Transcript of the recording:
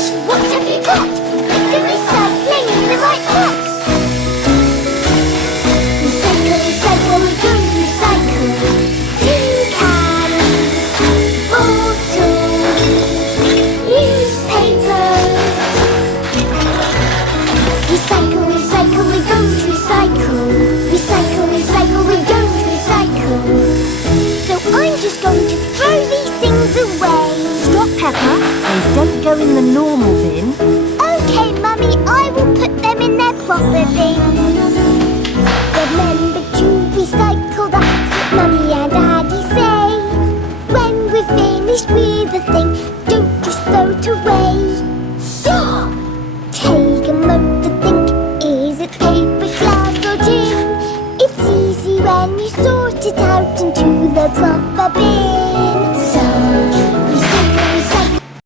What have you got? Put the recycling in the right box. Recycle, recycle, we're going to recycle. Tin cans, bottles, newspapers. Recycle, recycle, we're going to recycle. Recycle, recycle, we're going to recycle. So I'm just going to throw these things away. Stop, Peppa. They don't go in the normal bin. Okay, Mummy, I will put them in their proper bins. Remember to recycle, that's what Mummy and Daddy say. When we're finished with a thing, don't just throw it away. Stop! Take a moment to think, is it paper, glass or tin? It's easy when you sort it out into the proper bin.